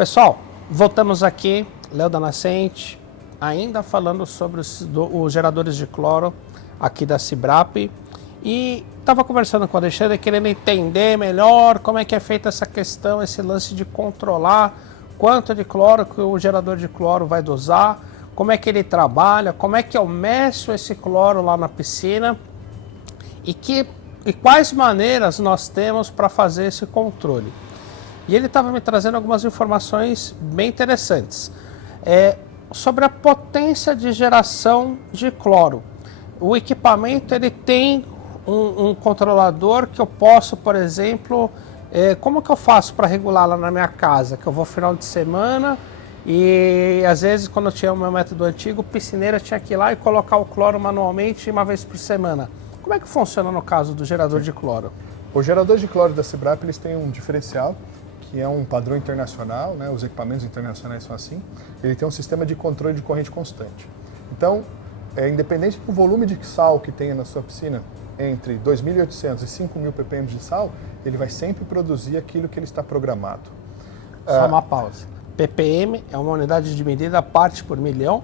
Pessoal, voltamos aqui, Léo da Nascente, ainda falando sobre os geradores de cloro aqui da Cibrap. E estava conversando com o Alexandre, querendo entender melhor como é que é feita essa questão, esse lance de controlar quanto de cloro que o gerador de cloro vai dosar, como é que ele trabalha, como é que eu meço esse cloro lá na piscina e quais maneiras nós temos para fazer esse controle. E ele estava me trazendo algumas informações bem interessantes sobre a potência de geração de cloro. O equipamento ele tem um controlador que eu posso, por exemplo, como que eu faço para regular lá na minha casa? Que eu vou final de semana e às vezes quando eu tinha o meu método antigo, piscineira tinha que ir lá e colocar o cloro manualmente uma vez por semana. Como é que funciona no caso do gerador de cloro? O gerador de cloro da Cibrap eles têm um diferencial, que é um padrão internacional, né? Os equipamentos internacionais são assim. Ele tem um sistema de controle de corrente constante. Então, independente do volume de sal que tenha na sua piscina, entre 2.800 e 5.000 ppm de sal, ele vai sempre produzir aquilo que ele está programado. Só uma pausa. ppm é uma unidade de medida parte por milhão,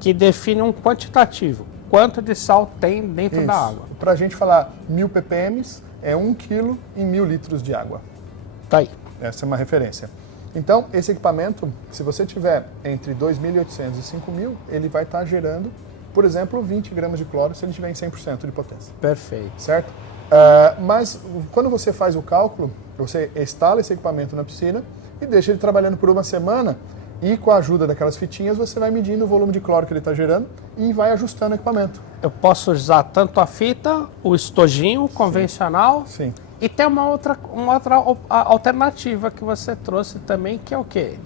que define um quantitativo. Quanto de sal tem dentro da água. Para a gente falar 1.000 ppm, é 1 kg em 1.000 litros de água. Tá aí. Essa é uma referência. Então, esse equipamento, se você tiver entre 2.800 e 5.000, ele vai estar gerando, por exemplo, 20 gramas de cloro se ele tiver em 100% de potência. Perfeito. Certo? Mas quando você faz o cálculo, você instala esse equipamento na piscina e deixa ele trabalhando por uma semana e com a ajuda daquelas fitinhas você vai medindo o volume de cloro que ele está gerando e vai ajustando o equipamento. Eu posso usar tanto a fita, o estojinho convencional. Sim. E tem uma outra alternativa que você trouxe também, que é o quê?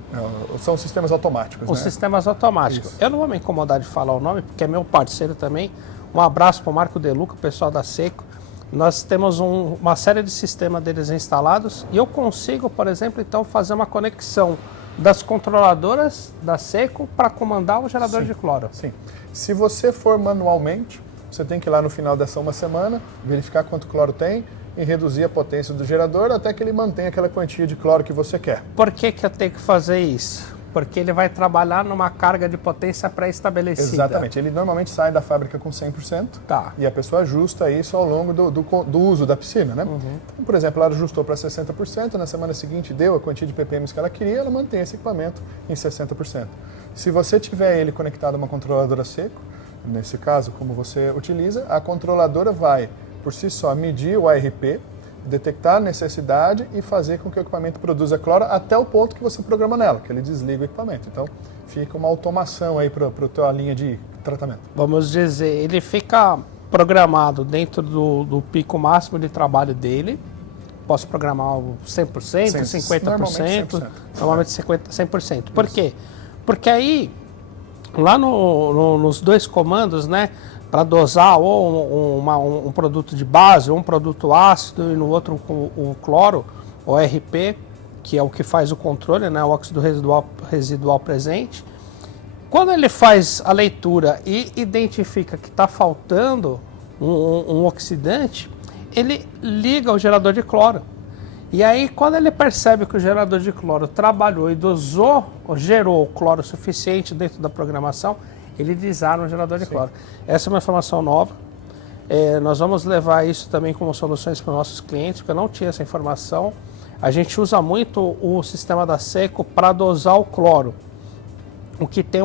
São os sistemas automáticos. Os sistemas automáticos. Isso. Eu não vou me incomodar de falar o nome, porque é meu parceiro também. Um abraço para o Marco Deluca, o pessoal da Seco. Nós temos uma série de sistemas deles instalados e eu consigo, por exemplo, então fazer uma conexão das controladoras da Seco para comandar o gerador de cloro. Sim. Se você for manualmente, você tem que ir lá no final dessa uma semana, verificar quanto cloro tem e reduzir a potência do gerador até que ele mantenha aquela quantia de cloro que você quer. Por que eu tenho que fazer isso? Porque ele vai trabalhar numa carga de potência pré-estabelecida. Exatamente. Ele normalmente sai da fábrica com 100%. Tá. E a pessoa ajusta isso ao longo do uso da piscina, né? Então, por exemplo, ela ajustou para 60%, na semana seguinte deu a quantia de ppm que ela queria, ela mantém esse equipamento em 60%. Se você tiver ele conectado a uma controladora seco, nesse caso, como você utiliza, a controladora vai, por si só, medir o ARP, detectar a necessidade e fazer com que o equipamento produza cloro até o ponto que você programa nela, que ele desliga o equipamento. Então, fica uma automação aí para a tua linha de tratamento. Vamos dizer, ele fica programado dentro do pico máximo de trabalho dele. Posso programar o 100%, 50%, normalmente 100%. Por quê? Porque aí, lá nos dois comandos, né, para dosar ou um produto de base ou um produto ácido e no outro o cloro, o RP, que é o que faz o controle, né, o óxido residual presente. Quando ele faz a leitura e identifica que está faltando um oxidante, ele liga o gerador de cloro. E aí, quando ele percebe que o gerador de cloro trabalhou e dosou, ou gerou cloro suficiente dentro da programação, ele desarma o gerador de cloro. Essa é uma informação nova. Nós vamos levar isso também como soluções para os nossos clientes, porque eu não tinha essa informação. A gente usa muito o sistema da Seco para dosar o cloro. O que tem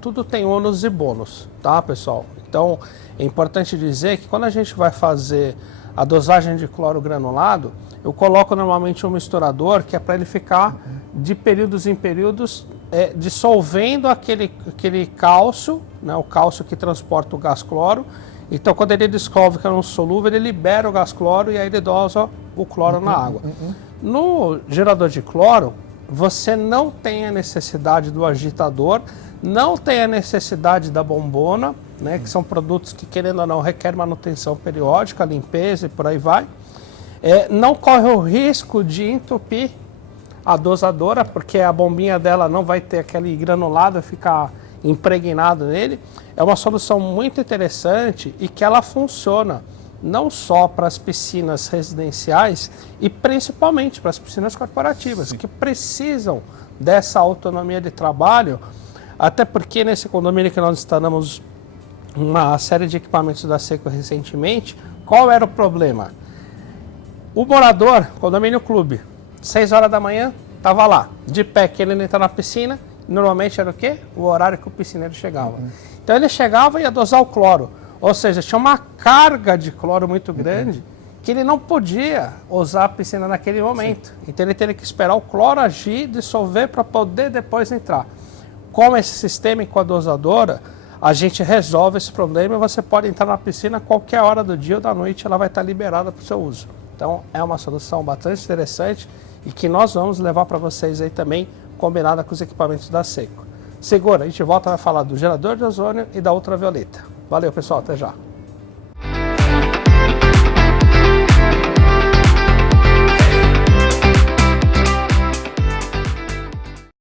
tudo tem ônus e bônus, tá, pessoal? Então, é importante dizer que quando a gente vai fazer a dosagem de cloro granulado, eu coloco normalmente um misturador que é para ele ficar de períodos em períodos dissolvendo aquele cálcio, né, o cálcio que transporta o gás cloro. Então, quando ele dissolve que é um solúvel, ele libera o gás cloro e aí ele dosa o cloro na água. No gerador de cloro, você não tem a necessidade do agitador, não tem a necessidade da bombona, né, que são produtos que, querendo ou não, requerem manutenção periódica, limpeza e por aí vai. Não corre o risco de entupir a dosadora, porque a bombinha dela não vai ter aquele granulado ficar impregnado nele. É uma solução muito interessante e que ela funciona não só para as piscinas residenciais e principalmente para as piscinas corporativas, que precisam dessa autonomia de trabalho, até porque nesse condomínio que nós instalamos uma série de equipamentos da Seco recentemente, qual era o problema? O morador, condomínio clube, 6 horas da manhã, estava lá, de pé, querendo entrar na piscina, normalmente era o quê? O horário que o piscineiro chegava. Então ele chegava e ia dosar o cloro, ou seja, tinha uma carga de cloro muito grande que ele não podia usar a piscina naquele momento. Então ele teria que esperar o cloro agir, dissolver para poder depois entrar. Com esse sistema e com a dosadora, a gente resolve esse problema e você pode entrar na piscina a qualquer hora do dia ou da noite, ela vai estar liberada para o seu uso. Então é uma solução bastante interessante e que nós vamos levar para vocês aí também, combinada com os equipamentos da Seco. Segura, a gente volta a falar do gerador de ozônio e da ultravioleta. Valeu, pessoal, até já.